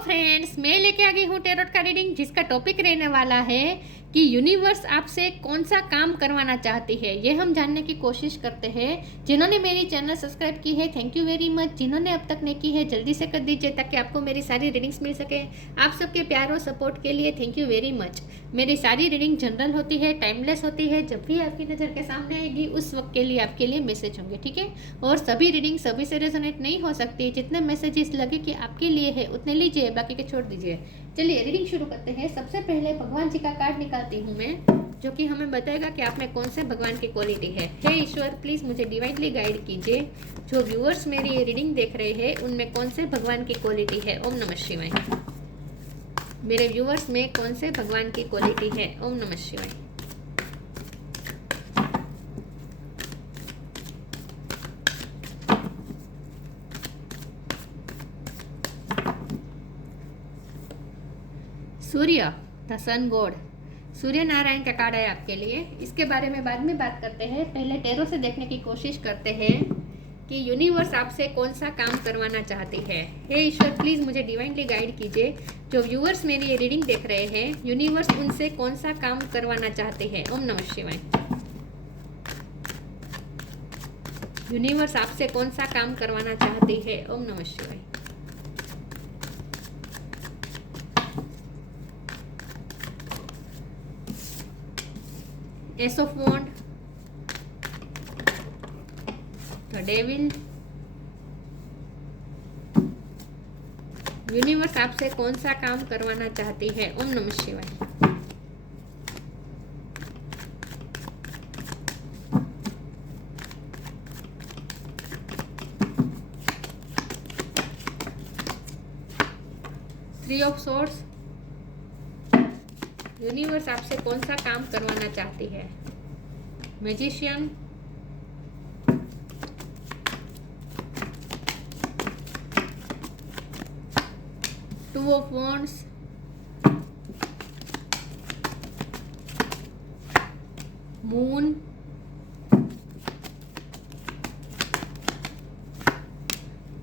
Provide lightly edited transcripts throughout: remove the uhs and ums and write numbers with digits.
Friends, मैं लेके आ गई हूँ टेरोट का रीडिंग, जिसका टॉपिक रहने वाला है कि यूनिवर्स आपसे कौन सा काम करवाना चाहती है। ये हम जानने की कोशिश करते हैं। जिन्होंने मेरी चैनल सब्सक्राइब की है, थैंक यू वेरी मच। जिन्होंने अब तक नहीं की है, जल्दी से कर दीजिए ताकि आपको मेरी सारी रीडिंग्स मिल सके। आप सबके प्यार और सपोर्ट के लिए थैंक यू वेरी मच। मेरी सारी रीडिंग जनरल होती है, टाइमलेस होती है। जब भी आपकी नज़र के सामने आएगी उस वक्त के लिए आपके लिए मैसेज होंगे, ठीक है। और सभी रीडिंग सभी से रेजोनेट नहीं हो सकती। जितने मैसेजेस लगे कि आपके लिए है उतने लीजिए, बाकी के छोड़ दीजिए। चलिए रीडिंग शुरू करते हैं। सबसे पहले भगवान जी का कार्ड निकालती हूँ मैं, जो कि हमें बताएगा कि आप में कौन से भगवान की क्वालिटी है। हे ईश्वर, प्लीज़ मुझे डिवाइनली गाइड कीजिए। जो व्यूअर्स मेरी ये रीडिंग देख रहे हैं उनमें कौन से भगवान की क्वालिटी है। ओम नमः शिवाय। मेरे व्यूअर्स में कौन से भगवान की क्वालिटी है। ओम नमः शिवाय। सूर्य, the sun god, Surya Narayan का कार्ड है आपके लिए। इसके बारे में बाद में बात करते हैं। पहले टेरो से देखने की कोशिश करते हैं कि यूनिवर्स आपसे कौन सा काम करवाना चाहती है। हे ईश्वर, प्लीज़ मुझे डिवाइनली गाइड कीजिए। जो व्यूअर्स मेरी ये रीडिंग देख रहे हैं, यूनिवर्स उनसे कौन सा काम करवाना चाहती है। ओम नमः शिवाय। यूनिवर्स आपसे कौन सा काम करवाना चाहती है। ओम नमः शिवाय। Ace of wands, the devil. Universe आपसे कौन सा काम करवाना चाहती है। ओम नमः शिवाय। थ्री ऑफ सोर्ड्स, यूनिवर्स आपसे कौन सा काम करवाना चाहती है। Magician, two of wands, moon,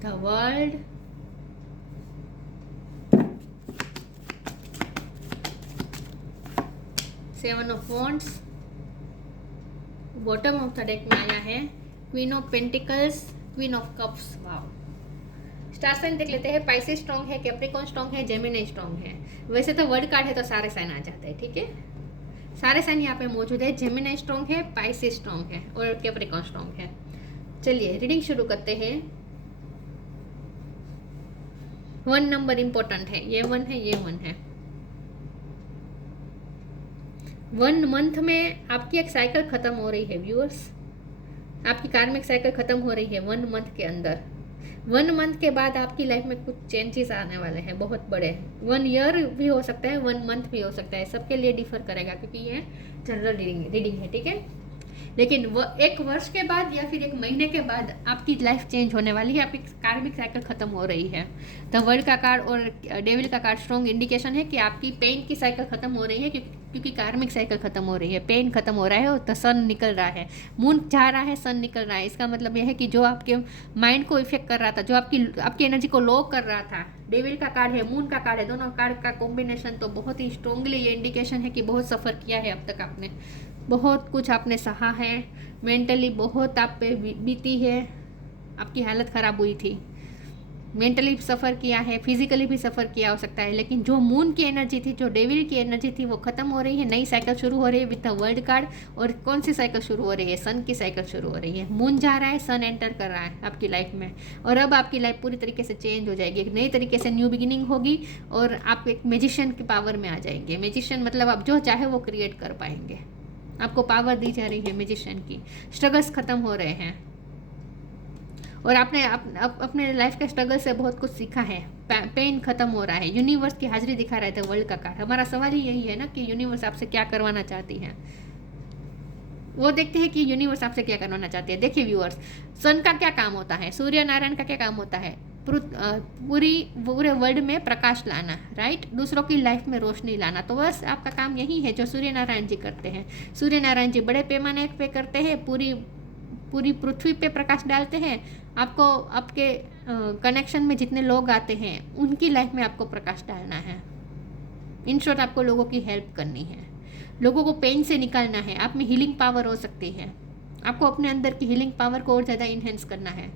the world, seven of wands. Bottom of the deck में आया है queen of pentacles, queen of cups. Wow. Star sign देख लेते हैं। पाइसेस स्ट्रॉन्ग है, कैप्रिकॉर्न स्ट्रॉन्ग है, जेमिनी स्ट्रॉन्ग है। वैसे तो वर्ड कार्ड है तो सारे साइन आ जाते हैं, ठीक है। सारे साइन यहाँ पे मौजूद है। जेमिनी स्ट्रॉन्ग है, पाइसेस स्ट्रॉन्ग है और कैप्रिकॉर्न स्ट्रॉन्ग है। चलिए रीडिंग शुरू करते हैं। 1 नंबर इंपॉर्टेंट है। ये 1 है, ये 1 है। 1 मंथ में आपकी एक साइकिल खत्म हो रही है व्यूअर्स। आपकी कार्मिक साइकिल खत्म हो रही है 1 मंथ के अंदर। 1 मंथ के बाद आपकी लाइफ में कुछ चेंजेस आने वाले हैं, बहुत बड़े। 1 ईयर भी हो सकता है, 1 मंथ भी हो सकता है। सबके लिए डिफर करेगा क्योंकि ये जनरल रीडिंग है, ठीक है। लेकिन वो 1 वर्ष के बाद या फिर 1 महीने के बाद आपकी लाइफ चेंज होने वाली है। आपकी कार्मिक साइकिल खत्म हो रही है। द वर्ल्ड का कार्ड और डेविल का कार्ड स्ट्रॉन्ग इंडिकेशन है कि आपकी पेन की साइकिल खत्म हो रही है, क्योंकि कार्मिक साइकिल खत्म हो रही है, पेन खत्म हो रहा है और द सन निकल रहा है। मून जा रहा है, सन निकल रहा है। इसका मतलब यह है कि जो आपके माइंड को इफेक्ट कर रहा था, जो आपकी एनर्जी को लो कर रहा था, डेविल का कार्ड है, मून का कार्ड है, दोनों कार्ड का कॉम्बिनेशन तो बहुत ही स्ट्रॉन्गली ये इंडिकेशन है कि बहुत सफ़र किया है अब तक आपने। बहुत कुछ आपने सहा है, मेंटली बहुत आप पे बीती है, आपकी हालत ख़राब हुई थी। मेंटली सफ़र किया है, फिजिकली भी सफ़र किया हो सकता है। लेकिन जो मून की एनर्जी थी, जो डेविल की एनर्जी थी, वो ख़त्म हो रही है। नई साइकिल शुरू हो रही है विद द वर्ल्ड कार्ड। और कौन सी साइकिल शुरू हो रही है? सन की साइकिल शुरू हो रही है। मून जा रहा है, सन एंटर कर रहा है आपकी लाइफ में। और अब आपकी लाइफ पूरी तरीके से चेंज हो जाएगी, एक नई तरीके से न्यू बिगिनिंग होगी और आप एक मैजिशियन की पावर में आ जाएंगे। मैजिशियन मतलब आप जो चाहे वो क्रिएट कर पाएंगे। आपको पावर दी जा रही है मैजिशियन की। स्ट्रगल्स खत्म हो रहे हैं और आपने अपने लाइफ के स्ट्रगल से बहुत कुछ सीखा है। पेन खत्म हो रहा है। यूनिवर्स की हाजिरी दिखा रहे थे वर्ल्ड का कार्ड। हमारा सवाल ही यही है ना कि यूनिवर्स आपसे क्या करवाना चाहती है। वो देखते हैं कि यूनिवर्स आपसे क्या करवाना चाहती है। देखिए व्यूअर्स, सन का क्या काम होता है, सूर्य नारायण का क्या काम होता है? पूरे वर्ल्ड में प्रकाश लाना, राइट। दूसरों की लाइफ में रोशनी लाना। तो बस आपका काम यही है जो सूर्य नारायण जी करते हैं। सूर्य नारायण जी बड़े पैमाने पे करते हैं, पूरी पृथ्वी पे प्रकाश डालते हैं। आपको आपके कनेक्शन में जितने लोग आते हैं उनकी लाइफ में आपको प्रकाश डालना है। इन शॉर्ट आपको लोगों की हेल्प करनी है, लोगों को पेन से निकालना है। आप में हीलिंग पावर हो सकती है, आपको अपने अंदर की हीलिंग पावर को और ज़्यादा इन्हेंस करना है।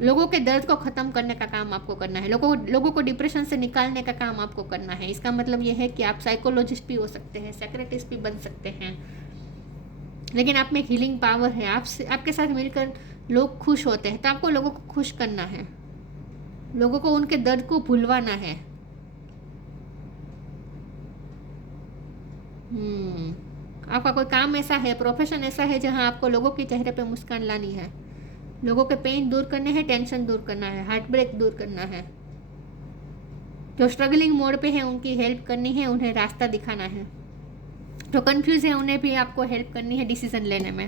लोगों के दर्द को ख़त्म करने का काम आपको करना है, लोगों को डिप्रेशन से निकालने का काम आपको करना है। इसका मतलब ये है कि आप साइकोलॉजिस्ट भी हो सकते हैं, सेक्रेटिस्ट भी बन सकते हैं, लेकिन आप में एक हीलिंग पावर है। आपके साथ मिलकर लोग खुश होते हैं, तो आपको लोगों को खुश करना है, लोगों को उनके दर्द को भुलवाना है। आपका कोई काम ऐसा है, प्रोफेशन ऐसा है जहां आपको लोगों के चेहरे पे मुस्कान लानी है, लोगों के पेन दूर करने हैं, टेंशन दूर करना है, हार्ट ब्रेक दूर करना है। जो स्ट्रगलिंग मोड पे है उनकी हेल्प करनी है, उन्हें रास्ता दिखाना है। जो कंफ्यूज है उन्हें भी आपको हेल्प करनी है डिसीजन लेने में।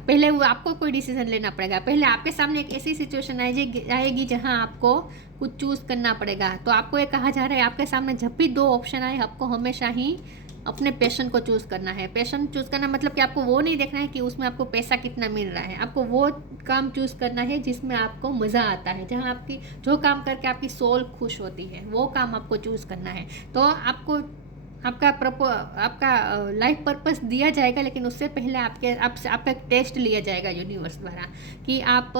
पहले वो आपको कोई डिसीजन लेना पड़ेगा, पहले आपके सामने एक ऐसी सिचुएशन आएगी जहां आपको कुछ चूज़ करना पड़ेगा। तो आपको ये कहा जा रहा है, आपके सामने जब भी दो ऑप्शन आए आपको हमेशा ही अपने पैशन को चूज़ करना है। पैशन चूज़ करना मतलब कि आपको वो नहीं देखना है कि उसमें आपको पैसा कितना मिल रहा है, आपको वो काम चूज़ करना है जिसमें आपको मज़ा आता है, जहाँ आपकी जो काम करके आपकी सोल खुश होती है, वो काम आपको चूज़ करना है। तो आपको आपका लाइफ पर्पस दिया जाएगा, लेकिन उससे पहले आपका टेस्ट लिया जाएगा यूनिवर्स द्वारा कि आप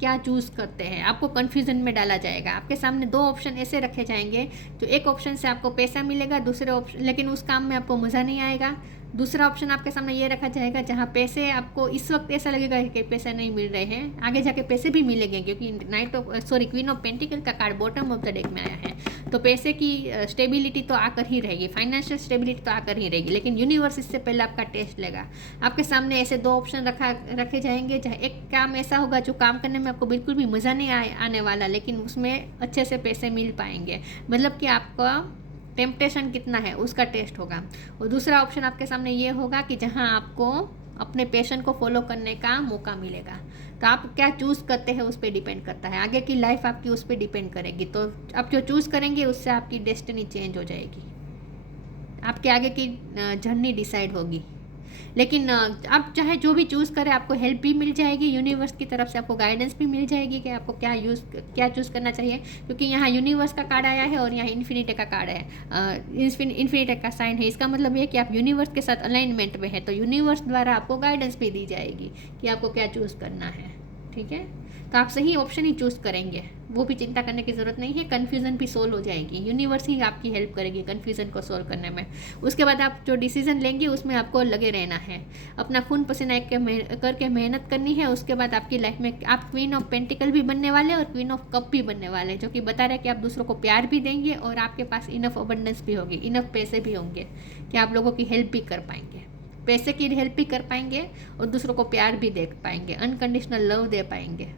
क्या चूज़ करते हैं। आपको कन्फ्यूज़न में डाला जाएगा, आपके सामने दो ऑप्शन ऐसे रखे जाएंगे, जो एक ऑप्शन से आपको पैसा मिलेगा, दूसरे ऑप्शन लेकिन उस काम में आपको मज़ा नहीं आएगा। दूसरा ऑप्शन आपके सामने ये रखा जाएगा जहाँ पैसे आपको इस वक्त ऐसा लगेगा कि पैसे नहीं मिल रहे हैं, आगे जाके पैसे भी मिलेंगे, क्योंकि क्वीन ऑफ पेंटिकल का card bottom of the deck में आया है। तो पैसे की स्टेबिलिटी तो आकर ही रहेगी, फाइनेंशियल स्टेबिलिटी तो आकर ही रहेगी, लेकिन यूनिवर्स इससे पहले आपका टेस्ट लेगा। आपके सामने ऐसे दो ऑप्शन रखे जाएंगे, जहाँ एक काम ऐसा होगा जो काम करने में आपको बिल्कुल भी मज़ा नहीं आने वाला, लेकिन उसमें अच्छे से पैसे मिल पाएंगे, मतलब कि आपका टेम्पटेशन कितना है उसका टेस्ट होगा। और दूसरा ऑप्शन आपके सामने ये होगा कि जहां आपको अपने पैशन को फॉलो करने का मौका मिलेगा। तो आप क्या चूज़ करते हैं उस पर डिपेंड करता है, आगे की लाइफ आपकी उस पर डिपेंड करेगी। तो आप जो चूज़ करेंगे उससे आपकी डेस्टिनी चेंज हो जाएगी, आपके आगे की जर्नी डिसाइड होगी। लेकिन आप चाहे जो भी चूज़ करें, आपको हेल्प भी मिल जाएगी यूनिवर्स की तरफ से, आपको गाइडेंस भी मिल जाएगी कि आपको क्या चूज़ करना चाहिए। क्योंकि यहाँ यूनिवर्स का कार्ड आया है और यहाँ इन्फिनिटी का कार्ड है, इन्फिनिटी का साइन है। इसका मतलब ये कि आप यूनिवर्स के साथ अलाइनमेंट में है, तो यूनिवर्स द्वारा आपको गाइडेंस भी दी जाएगी कि आपको क्या चूज़ करना है। ठीक है, तो आप सही ऑप्शन ही चूज़ करेंगे, वो भी चिंता करने की ज़रूरत नहीं है। कन्फ्यूज़न भी सोल्व हो जाएगी, यूनिवर्स ही आपकी हेल्प करेगी कन्फ्यूज़न को सोल्व करने में। उसके बाद आप जो डिसीजन लेंगे उसमें आपको लगे रहना है, अपना खून पसीना करके मेहनत करनी है। उसके बाद आपकी लाइफ में आप क्वीन ऑफ पेंटिकल भी बनने वाले और क्वीन ऑफ कप भी बनने वाले, जो कि बता रहे हैं कि आप दूसरों को प्यार भी देंगे और आपके पास इनफ अबंडेंस भी होगी, इनफ पैसे भी होंगे कि आप लोगों की हेल्प भी कर पाएंगे, पैसे की हेल्प भी कर पाएंगे और दूसरों को प्यार भी दे पाएंगे, अनकंडीशनल लव दे पाएंगे।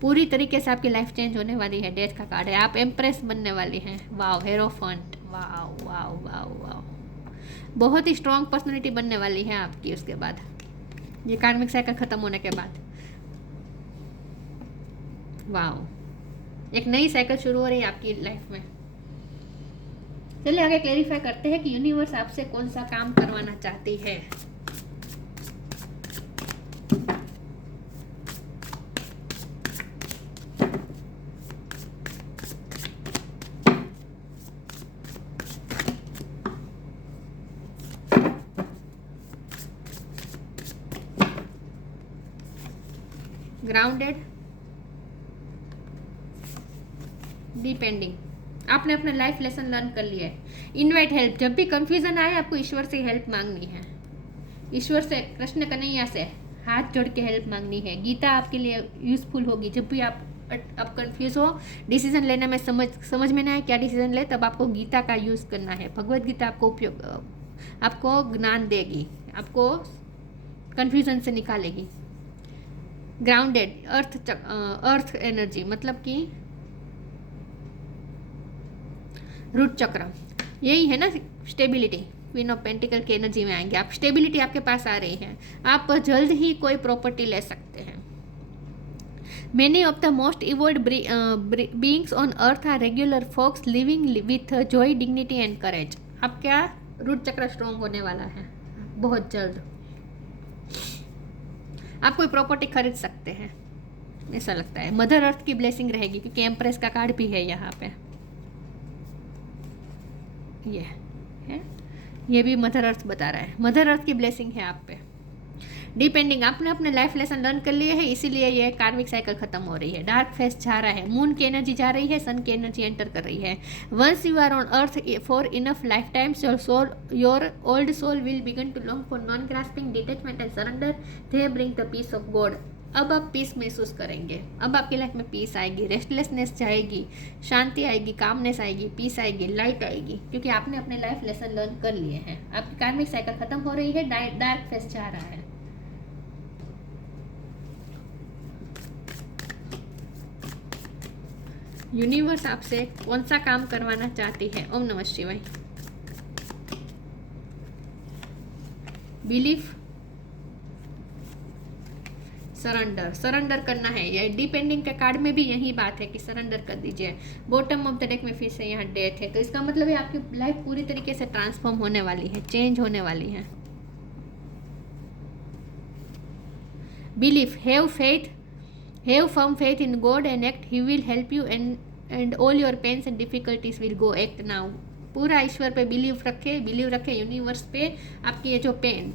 पूरी तरीके से आपकी लाइफ चेंज होने वाली है। डेथ का कार्ड है, आप एम्प्रेस बनने वाली हैं। वाव, हेरोफेंट, वाव वाव वाव वाव, बहुत ही स्ट्रॉन्ग पर्सनैलिटी बनने वाली है आपकी। उसके बाद ये कार्मिक साइकिल खत्म होने के बाद वाव, एक नई साइकिल शुरू हो रही है आपकी लाइफ में। चलिए आगे क्लेरिफाई करते हैं कि यूनिवर्स आपसे कौन सा काम करवाना चाहती है। ग्राउंडेड, डिपेंडिंग, आपने अपना लाइफ लेसन लर्न कर लिया है। इनवाइट हेल्प, जब भी कंफ्यूजन आए आपको ईश्वर से हेल्प मांगनी है, ईश्वर से, कृष्ण कन्हैया से हाथ जोड़ के हेल्प मांगनी है। गीता आपके लिए यूजफुल होगी जब भी आप कंफ्यूज हो, डिसीजन लेने में समझ में ना आए क्या डिसीजन ले, तब आपको गीता का यूज़ करना है। भगवत गीता आपको ज्ञान देगी, आपको कंफ्यूजन से निकालेगी। ग्राउंडेड, अर्थ एनर्जी, मतलब कि रूट चक्र, यही है ना स्टेबिलिटी। क्वीन ऑफ पेंटिकल की एनर्जी में आएंगे आप, स्टेबिलिटी आपके पास आ रही है, आप जल्द ही कोई प्रॉपर्टी ले सकते हैं। Many of the most evolved beings on earth are regular folks living with joy, dignity and courage. अब क्या रूट चक्र स्ट्रॉन्ग होने वाला है बहुत जल्द। आप कोई प्रॉपर्टी खरीद सकते हैं, ऐसा लगता है। मदर अर्थ की ब्लेसिंग रहेगी क्योंकि एम्प्रेस का कार्ड भी है यहाँ पे, ये है, ये भी मदर अर्थ बता रहा है। मदर अर्थ की ब्लेसिंग है आप पे। डिपेंडिंग आपने अपने लाइफ लेसन लर्न कर लिए है, इसीलिए ये कार्मिक साइकिल खत्म हो रही है। डार्क फेस जा रहा है, मून की एनर्जी जा रही है, सन की एनर्जी एंटर कर रही है। Once you are on earth for enough life times your old soul will begin to long for non grasping detachment and surrender, they bring the peace of god. अब आप piece महसूस करेंगे, अब आपकी life में पीस आएगी, restlessness जाएगी, शांति आएगी, कामनेस आएगी, पीस आएगी, लाइट आएगी, क्योंकि आपने अपने लाइफ लेसन लर्न कर लिए हैं। आपकी कार्मिक साइकिल खत्म हो रही है, डार्क फेस जा रहा है। यूनिवर्स आपसे कौन सा काम करवाना चाहती है? ओम नमः शिवाय। बिलीफ, सरेंडर, सरेंडर करना है। ये डिपेंडिंग के कार्ड में भी यही बात है कि सरेंडर कर दीजिए। बॉटम ऑफ द डेक में फिर से यहाँ डेथ है, तो इसका मतलब है आपकी लाइफ पूरी तरीके से ट्रांसफॉर्म होने वाली है, चेंज होने वाली है। Belief, have faith, have firm faith in god and act, he will help you and all your pains and difficulties will go, act now. पूरा ईश्वर पे बिलीव रखे यूनिवर्स पे। आपकी ये जो पेन,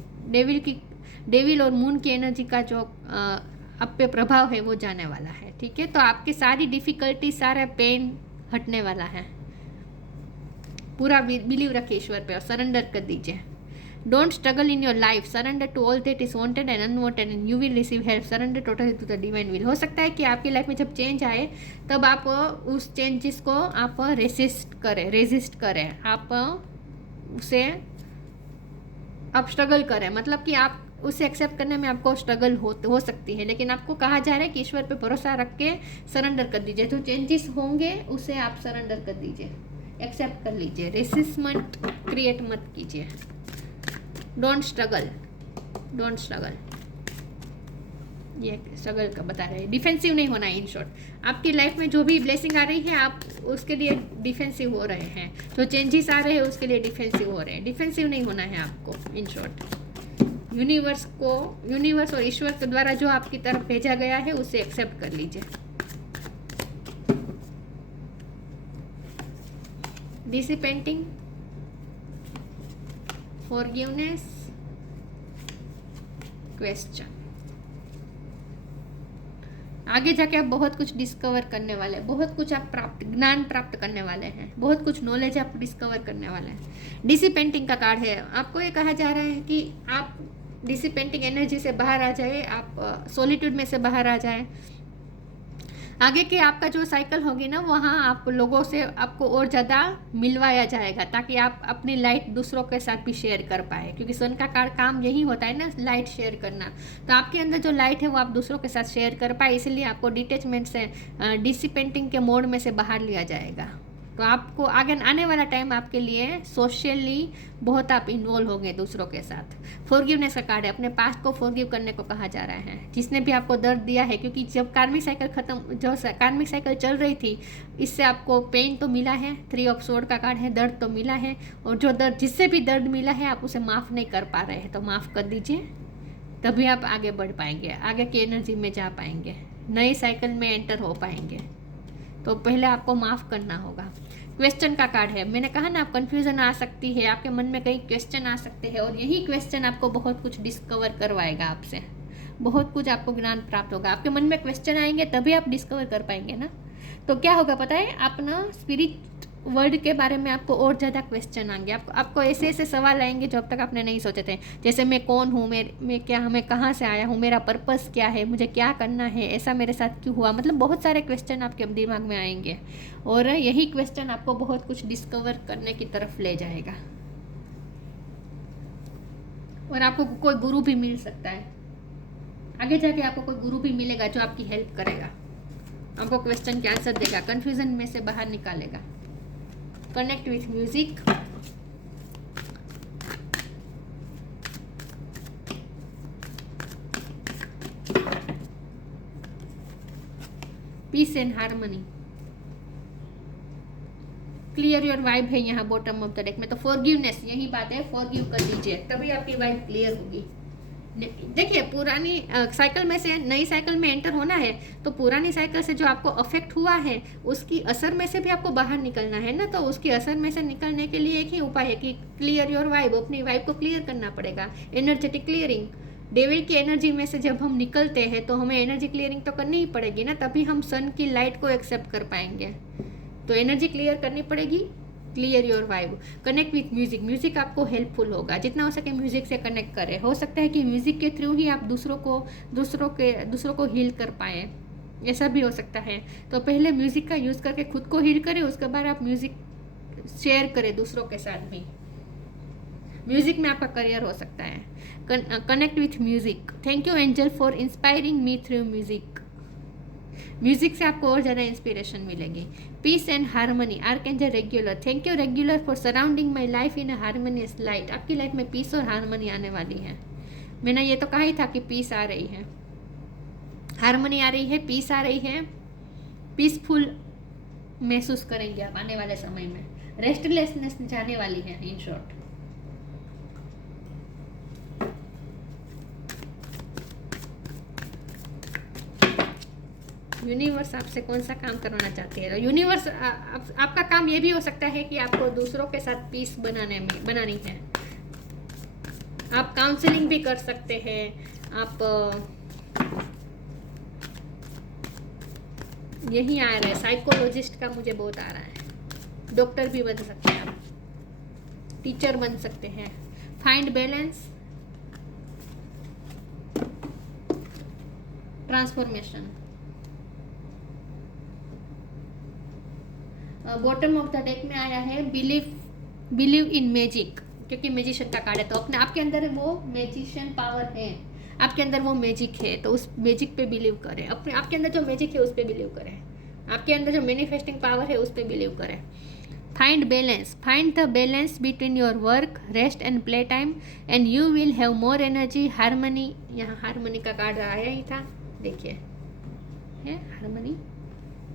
डेविल और मून की एनर्जी का जो आप पे प्रभाव है वो जाने वाला है, ठीक है। तो आपकी सारी डिफिकल्टी, सारा पेन हटने वाला है। पूरा बिलीव रखिए ईश्वर पे और सरेंडर कर दीजिए। Don't struggle in your life, surrender to all that is wanted and unwanted and you will receive help, surrender totally to the divine will. हो सकता है कि आपकी लाइफ में जब चेंज आए तब आप उस चेंजेस को आप रेजिस्ट करें, आप उसे आप स्ट्रगल करें, मतलब कि आप उसे एक्सेप्ट करने में आपको स्ट्रगल हो सकती है, लेकिन आपको कहा जा रहा है कि ईश्वर पे भरोसा रख के सरेंडर कर दीजिए। जो चेंजेस होंगे उसे आप सरेंडर कर दीजिए, एक्सेप्ट कर लीजिए, रेसिस्टमेंट क्रिएट मत कीजिए। डोंट स्ट्रगल, डोंट स्ट्रगल, ये स्ट्रगल का बता रहे हैं। डिफेंसिव नहीं होना है। इन शॉर्ट आपकी लाइफ में जो भी ब्लेसिंग आ रही है आप उसके लिए डिफेंसिव हो रहे हैं, जो चेंजेस आ रहे हैं उसके लिए डिफेंसिव हो रहे हैं। डिफेंसिव नहीं होना है आपको। इन शॉर्ट यूनिवर्स और ईश्वर के द्वारा जो आपकी तरफ भेजा गया है उसे एक्सेप्ट कर लीजिए। डिसिपेंटिंग, फॉरगिवनेस, क्वेश्चन। आगे जाके आप बहुत कुछ डिस्कवर करने वाले हैं, बहुत कुछ आप ज्ञान प्राप्त करने वाले हैं, बहुत कुछ नॉलेज आप डिस्कवर करने वाले हैं। डिसिपेंटिंग का कार्ड है। आपको ये कहा जा रहा है कि आप डिसिपेंटिंग एनर्जी से बाहर आ जाए, आप सॉलिट्यूड में से बाहर आ जाए। आगे के आपका जो साइकिल होगी ना, वहाँ आप लोगों से आपको और ज़्यादा मिलवाया जाएगा ताकि आप अपनी लाइट दूसरों के साथ भी शेयर कर पाए, क्योंकि सन का काम यही होता है ना, लाइट शेयर करना। तो आपके अंदर जो लाइट है वो आप दूसरों के साथ शेयर कर पाए, इसलिए आपको डिटैचमेंट से डिसिपेंटिंग के मोड में से बाहर लिया जाएगा। तो आपको आगे आने वाला टाइम आपके लिए सोशली बहुत आप इन्वॉल्व होंगे दूसरों के साथ। फॉरगिवनेस का कार्ड है। अपने पास्ट को फॉरगिव करने को कहा जा रहा है, जिसने भी आपको दर्द दिया है, क्योंकि जब कार्मिक साइकिल कार्मिक साइकिल चल रही थी, इससे आपको पेन तो मिला है, 3 ऑफ सोर्ड का कार्ड है, दर्द तो मिला है, और जो दर्द जिससे भी दर्द मिला है आप उसे माफ़ नहीं कर पा रहे हैं, तो माफ़ कर दीजिए, तभी आप आगे बढ़ पाएंगे, आगे की एनर्जी में जा पाएंगे, नई साइकिल में एंटर हो पाएंगे। तो पहले आपको माफ़ करना होगा। क्वेश्चन का कार्ड है। मैंने कहा ना, आप कंफ्यूजन आ सकती है, आपके मन में कई क्वेश्चन आ सकते हैं, और यही क्वेश्चन आपको बहुत कुछ डिस्कवर करवाएगा आपसे, बहुत कुछ आपको ज्ञान प्राप्त होगा। आपके मन में क्वेश्चन आएंगे तभी आप डिस्कवर कर पाएंगे ना। तो क्या होगा पता है, आप ना स्पिरिट वर्ल्ड के बारे में आपको और ज़्यादा क्वेश्चन आएंगे, आपको ऐसे ऐसे सवाल आएंगे जो अब तक आपने नहीं सोचे थे। जैसे मैं कौन हूँ, मैं कहाँ से आया हूँ, मेरा पर्पस क्या है, मुझे क्या करना है, ऐसा मेरे साथ क्यों हुआ, मतलब बहुत सारे क्वेश्चन आपके दिमाग में आएंगे, और यही क्वेश्चन आपको बहुत कुछ डिस्कवर करने की तरफ ले जाएगा। और आपको कोई गुरु भी मिल सकता है, आगे जाके आपको कोई गुरु भी मिलेगा जो आपकी हेल्प करेगा, आपको क्वेश्चन के आंसर देगा, कन्फ्यूजन में से बाहर निकालेगा। Connect with music, peace and harmony, clear your vibe है यहाँ बॉटम ऑफ द डेक में। तो फॉरगिवनेस, यही बात है, फॉरगिव कर दीजिए, तभी आपकी वाइब क्लियर होगी। देखिए पुरानी साइकिल में से नई साइकिल में एंटर होना है तो पुरानी साइकिल से जो आपको अफेक्ट हुआ है उसकी असर में से भी आपको बाहर निकलना है ना। तो उसकी असर में से निकलने के लिए एक ही उपाय है कि क्लियर योर वाइब, अपनी वाइब को क्लियर करना पड़ेगा। एनर्जेटिक क्लियरिंग, डेविल की एनर्जी में से जब हम निकलते हैं तो हमें एनर्जी क्लियरिंग तो करनी ही पड़ेगी ना, तभी हम सन की लाइट को एक्सेप्ट कर पाएंगे। तो एनर्जी क्लियर करनी पड़ेगी। Clear your vibe, connect with music, music आपको हेल्पफुल होगा, जितना हो सके म्यूजिक से कनेक्ट करें। हो सकता है कि म्यूजिक के थ्रू ही आप दूसरों को हील कर पाए, ऐसा भी हो सकता है। तो पहले म्यूजिक का यूज़ करके खुद को हील करें, उसके बाद आप म्यूजिक शेयर करें दूसरों के साथ भी। म्यूजिक में आपका करियर हो सकता है। Connect with music, thank you angel for inspiring me through music. Music से आपको और ज़्यादा इंस्पिरेशन मिलेगी। Peace and harmony, archangel Raguel, thank you Raguel for surrounding my life in a harmonious light. आपकी लाइफ में पीस और harmony आने वाली है। मैंने ये तो कहा ही था कि पीस आ रही है, हारमोनी आ रही है, पीस आ रही है। पीसफुल महसूस करेंगे आप आने वाले समय में। रेस्टलेसनेस जाने वाली है इन शॉर्ट। यूनिवर्स आपसे कौन सा काम करवाना चाहती है? तो यूनिवर्स आपका काम ये भी हो सकता है कि आपको दूसरों के साथ पीस बनानी है। आप काउंसलिंग भी कर सकते हैं। आप यही आ रहा है, साइकोलॉजिस्ट का मुझे बहुत आ रहा है। डॉक्टर भी बन सकते हैं आप, टीचर बन सकते हैं। Find balance, transformation. Bottom of the deck में आया है बिलीव इन मैजिक, क्योंकि मैजिशियन का कार्ड है। तो अपने आपके अंदर वो मैजिशियन पावर है, आपके अंदर वो मैजिक है, तो उस मैजिक पे बिलीव करें। अपने आपके अंदर जो मैजिक है उस पर बिलीव करें। आपके अंदर जो मैनिफेस्टिंग पावर है उस पर बिलीव करें। Find balance, find the balance between your work, rest and play time and you will have more energy. Harmony, यहाँ हारमोनी का कार्ड आया ही था, देखिए है हारमोनी,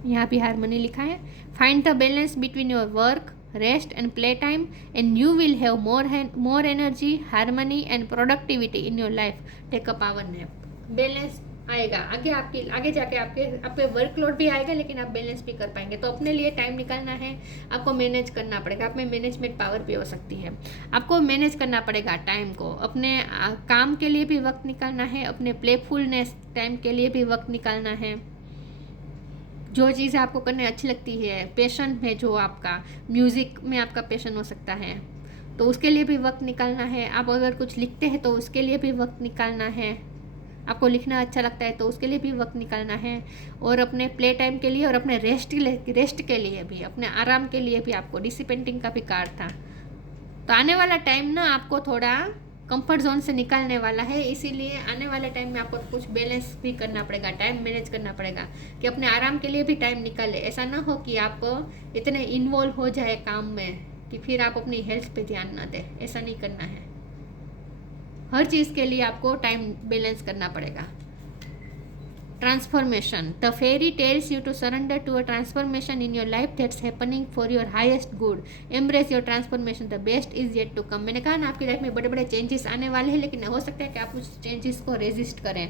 यहाँ भी हारमोनी लिखा है। Find the balance between your work, rest and play time and you will have more energy, harmony and productivity in your life. Take a power nap. Balance आएगा आगे जाके आपके वर्कलोड भी आएगा, लेकिन आप बैलेंस भी कर पाएंगे। तो अपने लिए टाइम निकालना है, आपको मैनेज करना पड़ेगा। आप में मैनेजमेंट पावर भी हो सकती है। आपको मैनेज करना पड़ेगा टाइम को, अपने काम के लिए भी वक्त निकालना है, अपने प्लेफुलनेस टाइम के लिए भी वक्त निकालना है। जो चीज़ें आपको करने अच्छी लगती है, पैशन है जो आपका, म्यूज़िक में आपका पैशन हो सकता है, तो उसके लिए भी वक्त निकालना है। आप अगर कुछ लिखते हैं तो उसके लिए भी वक्त निकालना है। आपको लिखना अच्छा लगता है तो उसके लिए भी वक्त निकालना है। और अपने प्ले टाइम के लिए और अपने रेस्ट के लिए भी, अपने आराम के लिए भी आपको। डिसिपेंटिंग का भी कार्ड था। तो आने वाला टाइम ना आपको थोड़ा कंफर्ट जोन से निकालने वाला है, इसीलिए आने वाले टाइम में आपको कुछ बैलेंस भी करना पड़ेगा, टाइम मैनेज करना पड़ेगा कि अपने आराम के लिए भी टाइम निकाले। ऐसा ना हो कि आप इतने इन्वॉल्व हो जाए काम में कि फिर आप अपनी हेल्थ पे ध्यान ना दें। ऐसा नहीं करना है। हर चीज़ के लिए आपको टाइम बैलेंस करना पड़ेगा। Transformation, the fairy tells you to surrender to a transformation in your life that's happening for your highest good. Embrace your transformation, the best is yet to come. मैंने कहा ना आपकी लाइफ में बड़े बड़े changes आने वाले हैं, लेकिन हो सकता है कि आप उस चेंजेस को रेजिस्ट करें,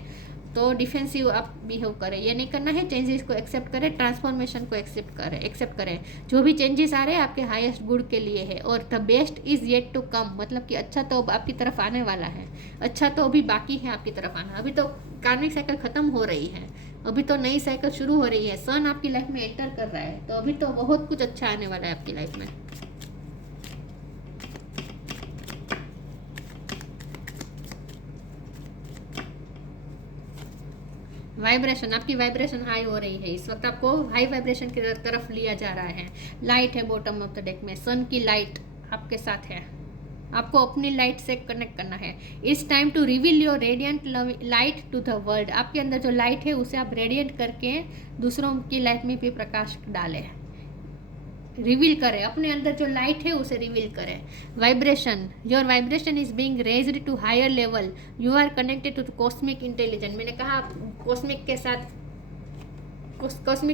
तो डिफेंसिव आप बिहेव करें। ये नहीं करना है, चेंजेस को एक्सेप्ट करें, ट्रांसफॉर्मेशन को एक्सेप्ट करें। जो भी चेंजेस आ रहे हैं आपके हाईएस्ट गुड के लिए है। और the best is yet to come, मतलब कि अच्छा तो आपकी तरफ आने वाला है, अच्छा तो अभी बाकी है आपकी तरफ आना। अभी तो कार्मिक साइकिल खत्म हो रही है, अभी तो नई साइकिल शुरू हो रही है। सन आपकी लाइफ में एंटर कर रहा है, तो अभी तो बहुत कुछ अच्छा आने वाला है आपकी लाइफ में। वाइब्रेशन, आपकी वाइब्रेशन हाई हो रही है इस वक्त, आपको हाई वाइब्रेशन की तरफ लिया जा रहा है। लाइट है बॉटम ऑफ द डेक में, सन की लाइट आपके साथ है। आपको अपनी लाइट से कनेक्ट करना है। It's time to reveal your radiant light to the world. आपके अंदर जो लाइट है उसे आप रेडियंट करके दूसरों की लाइफ में भी प्रकाश डालें, रिवील करें। अपने अंदर जो लाइट है उसे रिवील करें। Vibration, your vibration is being raised to higher level. You are connected to cosmic intelligence. मैंने कहा कॉस्मिक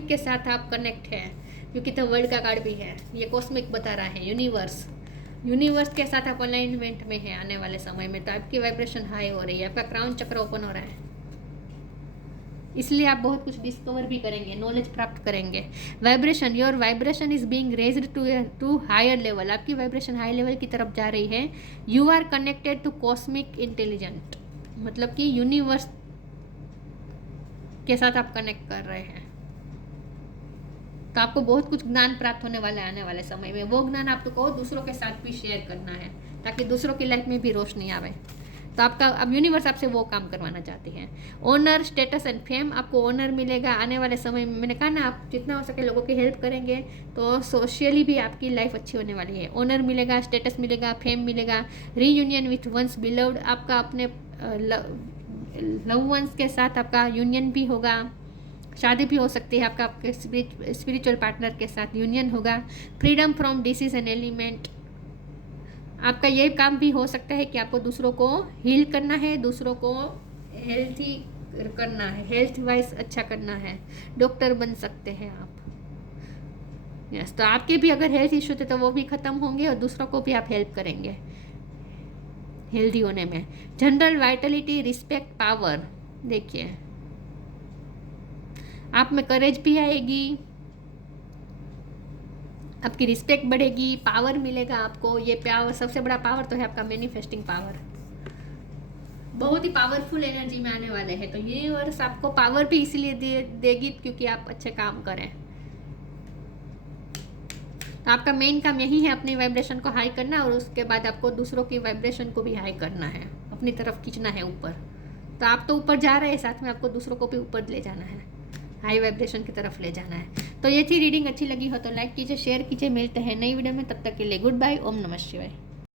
के साथ आप कनेक्ट हैं, क्योंकि तो वर्ल्ड का कार्ड भी है, ये कॉस्मिक बता रहा है, यूनिवर्स। यूनिवर्स के साथ आप अलाइनमेंट में है आने वाले समय में, तो आपकी वाइब्रेशन हाई हो रही है, आपका क्राउन चक्र ओपन हो रहा है, इसलिए आप बहुत कुछ डिस्कवर भी करेंगे, नॉलेज प्राप्त करेंगे। Vibration, your vibration is being raised to higher level, आपकी वाइब्रेशन हाई लेवल की तरफ जा रही है। You are connected to cosmic intelligent, मतलब कि यूनिवर्स के साथ आप कनेक्ट कर रहे हैं, तो आपको बहुत कुछ ज्ञान प्राप्त होने वाला है आने वाले समय में। वो ज्ञान आपको दूसरों के साथ भी शेयर करना है, ताकि दूसरों की लाइफ में भी रोशनी आवे। तो आपका अब यूनिवर्स आपसे वो काम करवाना चाहती है। ऑनर, स्टेटस एंड फेम, आपको ऑनर मिलेगा आने वाले समय में। मैंने कहा ना, आप जितना हो सके लोगों की हेल्प करेंगे तो सोशली भी आपकी लाइफ अच्छी होने वाली है। ऑनर मिलेगा, स्टेटस मिलेगा, फेम मिलेगा। रीयूनियन विथ वंस बिलव्ड, आपका अपने लव वंस के साथ आपका यूनियन भी होगा, शादी भी हो सकती है आपका, आपके स्पिरिचुअल पार्टनर के साथ यूनियन होगा। Freedom from disease and element, आपका ये काम भी हो सकता है कि आपको दूसरों को हील करना है, दूसरों को हेल्थी करना है, हेल्थ वाइज अच्छा करना है, डॉक्टर बन सकते हैं आप। यस, तो आपके भी अगर हेल्थ इश्यू थे तो वो भी ख़त्म होंगे और दूसरों को भी आप हेल्प करेंगे हेल्दी होने में। जनरल वाइटलिटी, रिस्पेक्ट, पावर, देखिए आप में करेज भी आएगी, आपकी रिस्पेक्ट बढ़ेगी, पावर मिलेगा आपको। ये पावर, सबसे बड़ा पावर तो है आपका मैनिफेस्टिंग पावर, बहुत ही पावरफुल एनर्जी में आने वाले हैं। तो यूनिवर्स आपको पावर भी इसलिए देगी क्योंकि आप अच्छे काम करें। तो आपका मेन काम यही है, अपनी वाइब्रेशन को हाई करना, और उसके बाद आपको दूसरों की वाइब्रेशन को भी हाई करना है, अपनी तरफ खींचना है ऊपर। तो आप तो ऊपर जा रहे हैं, साथ में आपको दूसरों को भी ऊपर ले जाना है, हाई वाइब्रेशन की तरफ ले जाना है। तो ये थी रीडिंग, अच्छी लगी हो तो लाइक कीजिए, शेयर कीजिए। मिलते हैं नई वीडियो में, तब तक के लिए गुड बाय। ओम नमः शिवाय।